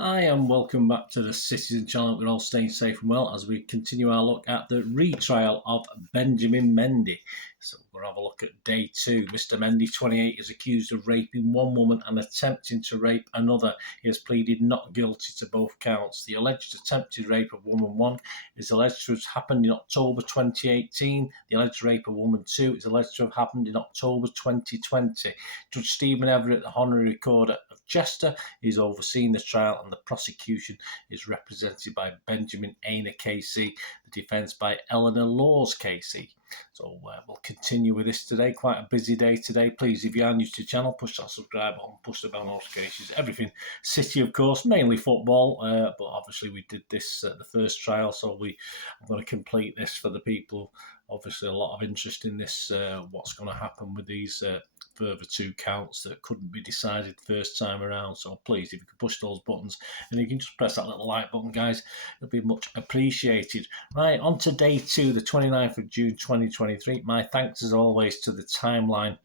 Hi, and welcome back to the Citizen channel. We're all staying safe and well as we continue our look at the retrial of Benjamin Mendy. So we'll have a look at day two. Mr. Mendy, 28, is accused of raping one woman and attempting to rape another. He has pleaded not guilty to both counts. The alleged attempted rape of woman 1 is alleged to have happened in October 2018. The alleged rape of woman 2 is alleged to have happened in October 2020. Judge Stephen Everett, the Honorary Recorder of Chester, is overseeing the trial, and the prosecution is represented by Benjamin Aina KC, the defence by Eleanor Laws KC. So we'll continue with this today. Quite a busy day today. Please, if you are new to the channel, push that subscribe button, push the bell notifications, everything City, of course, mainly football, but obviously we did this the first trial, so I'm going to complete this for the people. Obviously a lot of interest in this, what's going to happen with these further 2 counts that couldn't be decided first time around. So please, if you could push those buttons, and you can just press that little like button, guys, it'll be much appreciated. Right, on to day 2, the 29th of June 2023. My thanks as always to the timeline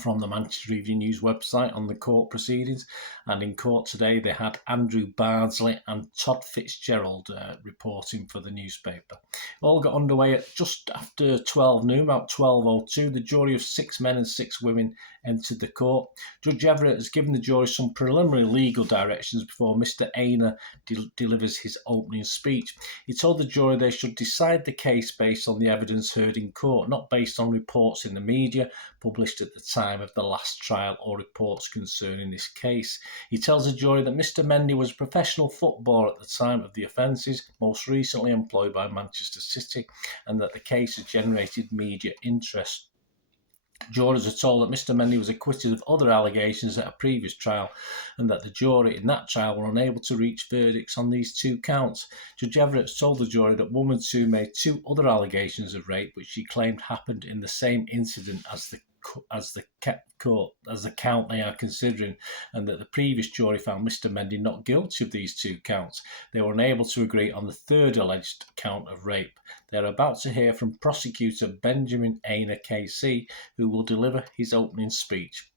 from the Manchester Evening News website on the court proceedings. And in court today, they had Andrew Bardsley and Todd Fitzgerald reporting for the newspaper. All got underway at just after 12 noon, about 12:02. The jury of 6 men and 6 women entered the court. Judge Everett has given the jury some preliminary legal directions before Mr. Aina delivers his opening speech. He told the jury they should decide the case based on the evidence heard in court, not based on reports in the media published at the time of the last trial or reports concerning this case. He tells the jury that Mr. Mendy was a professional footballer at the time of the offences, most recently employed by Manchester City, and that the case has generated media interest. Jurors are told that Mr. Mendy was acquitted of other allegations at a previous trial, and that the jury in that trial were unable to reach verdicts on these 2 counts. Judge Everett told the jury that woman 2 made 2 other allegations of rape, which she claimed happened in the same incident as the count they are considering, and that the previous jury found Mr. Mendy not guilty of these 2 counts. They were unable to agree on the 3rd alleged count of rape. They are about to hear from prosecutor Benjamin Aina KC, who will deliver his opening speech.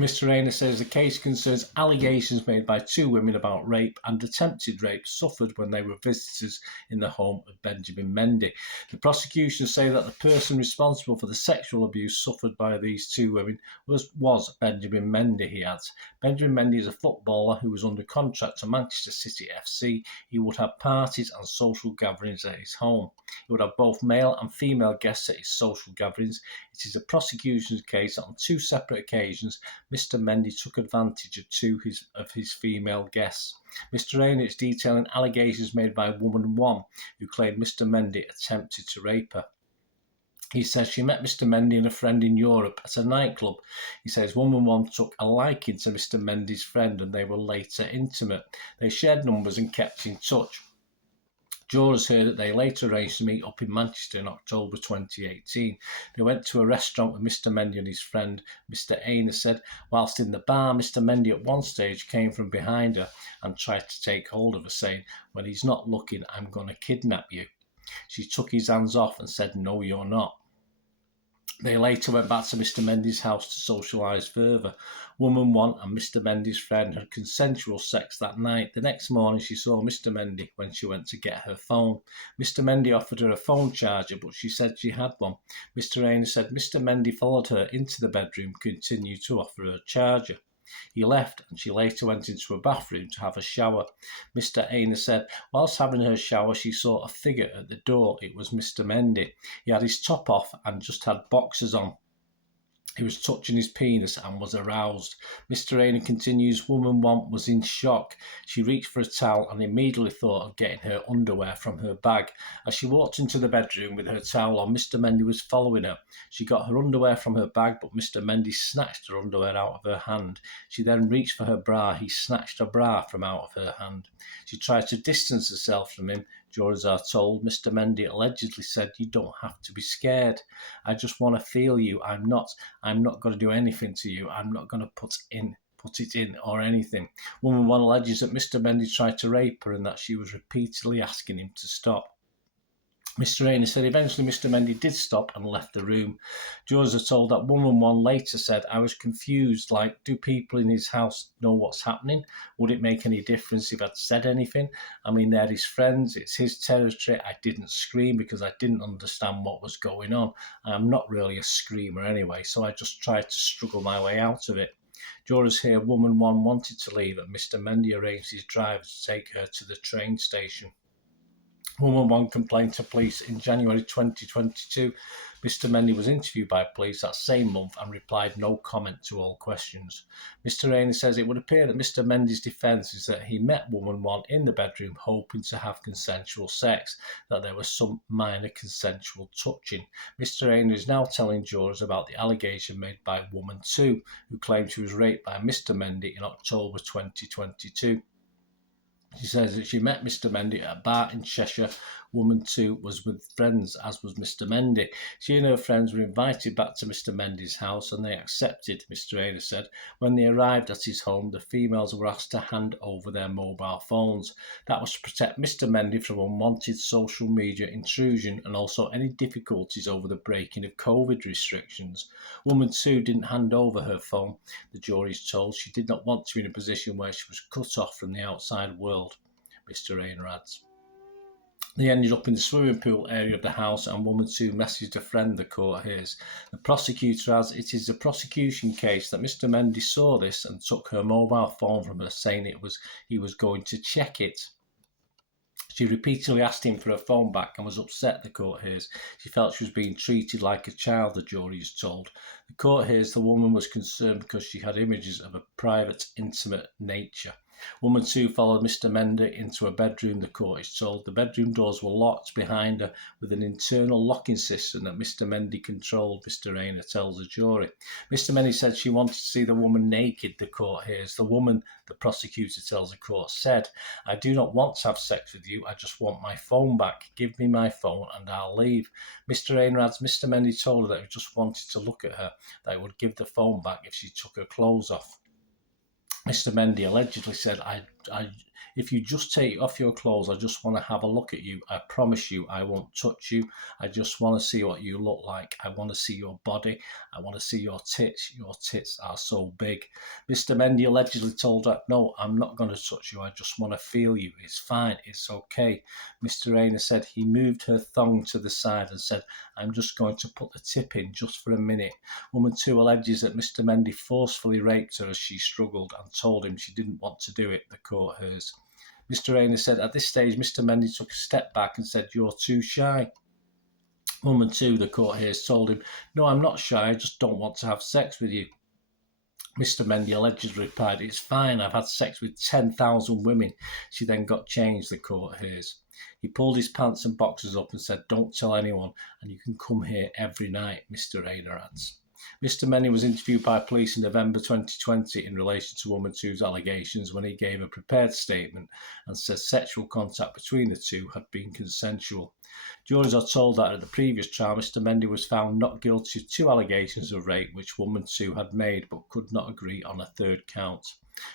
Mr. Aina says the case concerns allegations made by 2 women about rape and attempted rape suffered when they were visitors in the home of Benjamin Mendy. The prosecution say that the person responsible for the sexual abuse suffered by these 2 women was Benjamin Mendy, he adds. Benjamin Mendy is a footballer who was under contract to Manchester City FC. He would have parties and social gatherings at his home. He would have both male and female guests at his social gatherings. It is a prosecution's case that on 2 separate occasions Mr. Mendy took advantage of 2 of his female guests. Mr. Aina is detailing allegations made by woman 1, who claimed Mr. Mendy attempted to rape her. He says she met Mr. Mendy and a friend in Europe at a nightclub. He says woman 1 took a liking to Mr. Mendy's friend and they were later intimate. They shared numbers and kept in touch. Jurors heard that they later arranged to meet up in Manchester in October 2018. They went to a restaurant with Mr. Mendy and his friend. Mr. Aina said, whilst in the bar, Mr. Mendy at one stage came from behind her and tried to take hold of her, saying, "When he's not looking, I'm going to kidnap you." She took his hands off and said, "No, you're not." They later went back to Mr. Mendy's house to socialise further. Woman 1 and Mr. Mendy's friend had consensual sex that night. The next morning she saw Mr. Mendy when she went to get her phone. Mr. Mendy offered her a phone charger, but she said she had one. Mr. Aina said Mr. Mendy followed her into the bedroom, continued to offer her a charger. He left and she later went into a bathroom to have a shower. Mr. Aina said whilst having her shower she saw a figure at the door. It was Mr. Mendy. He had his top off and just had boxers on. He was touching his penis and was aroused. Mr. Aina continues, woman 1 was in shock. She reached for a towel and immediately thought of getting her underwear from her bag. As she walked into the bedroom with her towel on, Mr. Mendy was following her. She got her underwear from her bag, but Mr. Mendy snatched her underwear out of her hand. She then reached for her bra. He snatched her bra from out of her hand. She tried to distance herself from him. Jurors are told Mr. Mendy allegedly said, "You don't have to be scared. I just want to feel you. I'm not going to do anything to you. I'm not going to put it in or anything." Woman 1 alleges that Mr. Mendy tried to rape her and that she was repeatedly asking him to stop. Mr. Raynor said eventually Mr. Mendy did stop and left the room. Jurors are told that woman one later said, I was confused, like, do people in his house know what's happening? Would it make any difference if I'd said anything? I mean, they're his friends, it's his territory. I didn't scream because I didn't understand what was going on. I'm not really a screamer anyway, so I just tried to struggle my way out of it. Jurors hear woman one wanted to leave and Mr. Mendy arranged his driver to take her to the train station. Woman one complained to police in January 2022. Mr. Mendy was interviewed by police that same month and replied no comment to all questions. Mr. Raynor says it would appear that Mr. Mendy's defence is that he met woman one in the bedroom hoping to have consensual sex, that there was some minor consensual touching. Mr. Raynor is now telling jurors about the allegation made by woman two, who claimed she was raped by Mr. Mendy in October 2022. She says that she met Mr. Mendy at a bar in Cheshire. Woman two was with friends, as was Mr. Mendy. She and her friends were invited back to Mr. Mendy's house and they accepted, Mr. Raynor said. When they arrived at his home, the females were asked to hand over their mobile phones. That was to protect Mr. Mendy from unwanted social media intrusion and also any difficulties over the breaking of COVID restrictions. Woman two didn't hand over her phone, the jury is told. She did not want to be in a position where she was cut off from the outside world, Mr. Raynor adds. They ended up in the swimming pool area of the house and woman two messaged a friend, the court hears. The prosecutor adds, it is a prosecution case that Mr. Mendy saw this and took her mobile phone from her, saying he was going to check it. She repeatedly asked him for her phone back and was upset, the court hears. She felt she was being treated like a child, the jury is told. The court hears the woman was concerned because she had images of a private, intimate nature. Woman two followed Mr. Mendy into a bedroom, the court is told. The bedroom doors were locked behind her with an internal locking system that Mr. Mendy controlled, Mr. Raynor tells the jury. Mr. Mendy said she wanted to see the woman naked, the court hears. The woman, the prosecutor tells the court, said, I do not want to have sex with you, I just want my phone back. Give me my phone and I'll leave. Mr. Raynor adds, Mr. Mendy told her that he just wanted to look at her, that he would give the phone back if she took her clothes off. Mr. Mendy allegedly said, if you just take off your clothes, I just want to have a look at you. I promise you I won't touch you. I just want to see what you look like. I want to see your body. I want to see your tits. Your tits are so big. Mr. Mendy allegedly told her, no, I'm not going to touch you. I just want to feel you. It's fine. It's okay. Mr. Raynor said he moved her thong to the side and said, I'm just going to put the tip in just for a minute. Woman two alleges that Mr. Mendy forcefully raped her as she struggled and told him she didn't want to do it, the court hears. Mr. Raynor said at this stage Mr. Mendy took a step back and said, you're too shy. Woman two, the court hears, told him, no, I'm not shy, I just don't want to have sex with you. Mr. Mendy allegedly replied, it's fine, I've had sex with 10,000 women. She then got changed, the court hears. He pulled his pants and boxers up and said, don't tell anyone, and you can come here every night, Mr. Raynor adds. Mr. Mendy was interviewed by police in November 2020 in relation to woman two's allegations when he gave a prepared statement and said sexual contact between the two had been consensual. Jurors are told that at the previous trial, Mr. Mendy was found not guilty of two allegations of rape which woman two had made but could not agree on a third count.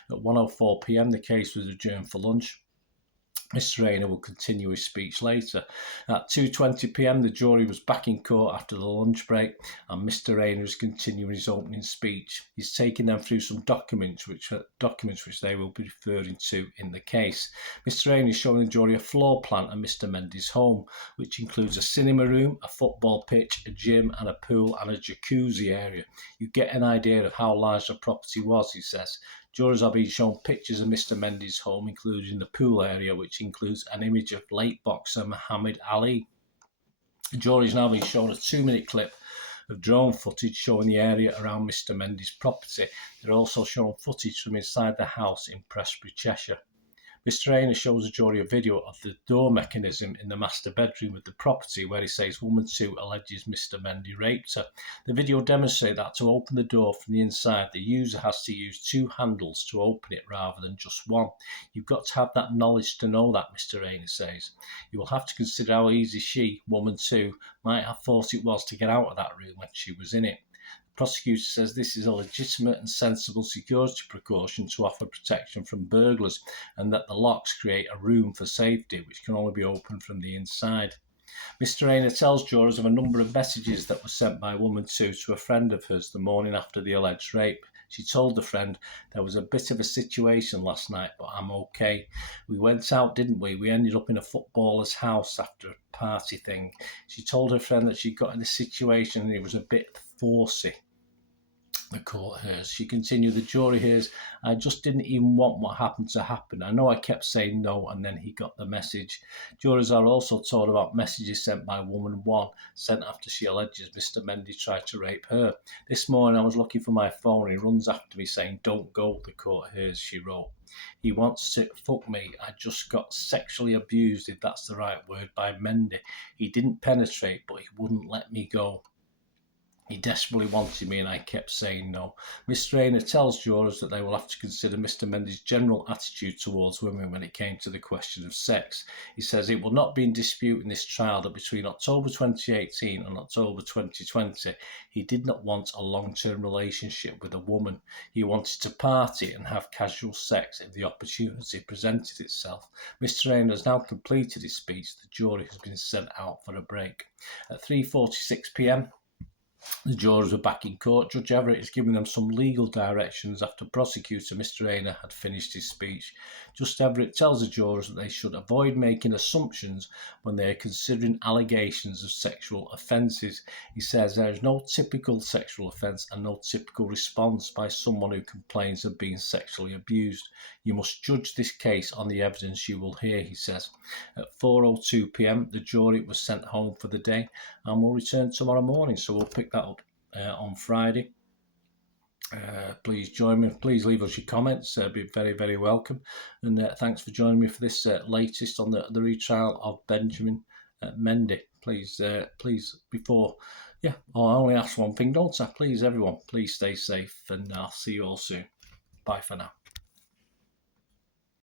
At 1:04 p.m, the case was adjourned for lunch. Mr. Raynor will continue his speech later. At 2:20 p.m, the jury was back in court after the lunch break, and Mr. Raynor is continuing his opening speech. He's taking them through some documents which they will be referring to in the case. Mr. Raynor is showing the jury a floor plan of Mr. Mendy's home, which includes a cinema room, a football pitch, a gym, and a pool and a jacuzzi area. You get an idea of how large the property was, he says. Jurors are being shown pictures of Mr. Mendy's home, including the pool area, which includes an image of late boxer Muhammad Ali. The jury is now being shown a 2-minute clip of drone footage showing the area around Mr. Mendy's property. They're also shown footage from inside the house in Prestbury, Cheshire. Mr. Raynor shows the jury a video of the door mechanism in the master bedroom of the property where he says woman two alleges Mr. Mendy raped her. The video demonstrates that to open the door from the inside, the user has to use 2 handles to open it rather than just one. You've got to have that knowledge to know that, Mr. Raynor says. You will have to consider how easy she, woman two, might have thought it was to get out of that room when she was in it. The prosecutor says this is a legitimate and sensible security precaution to offer protection from burglars and that the locks create a room for safety which can only be opened from the inside. Mr. Rayner tells jurors of a number of messages that were sent by woman 2 to a friend of hers the morning after the alleged rape. She told the friend, "There was a bit of a situation last night, but I'm okay. We went out, didn't we? We ended up in a footballer's house after a party thing." She told her friend that she got in a situation and it was a bit forcey. The court hears. She continued, "The jury hears, I just didn't even want what happened to happen. I know I kept saying no, and then he got the message." Jurors are also told about messages sent by woman 1, sent after she alleges Mr. Mendy tried to rape her. "This morning I was looking for my phone and he runs after me saying, 'Don't go,' the court hears," she wrote. "He wants to fuck me. I just got sexually abused, if that's the right word, by Mendy. He didn't penetrate, but he wouldn't let me go. He desperately wanted me and I kept saying no." Mr. Rayner tells jurors that they will have to consider Mr. Mendy's general attitude towards women when it came to the question of sex. He says it will not be in dispute in this trial that between October 2018 and October 2020, he did not want a long-term relationship with a woman. He wanted to party and have casual sex if the opportunity presented itself. Mr. Rayner has now completed his speech. The jury has been sent out for a break. At 3:46 p.m, the jurors were back in court. Judge Everett is giving them some legal directions after prosecutor Mr. Rayner had finished his speech. Judge Everett tells the jurors that they should avoid making assumptions when they are considering allegations of sexual offences. He says there is no typical sexual offence and no typical response by someone who complains of being sexually abused. You must judge this case on the evidence you will hear, he says. At 4:02 p.m, the jury was sent home for the day and will return tomorrow morning, so we'll pick that up on Friday. Please join me. Please leave us your comments. Be very, very welcome. And thanks for joining me for this latest on the retrial of Benjamin Mendy. Please, before, I only ask one thing, don't I? Please, everyone, please stay safe, and I'll see you all soon. Bye for now.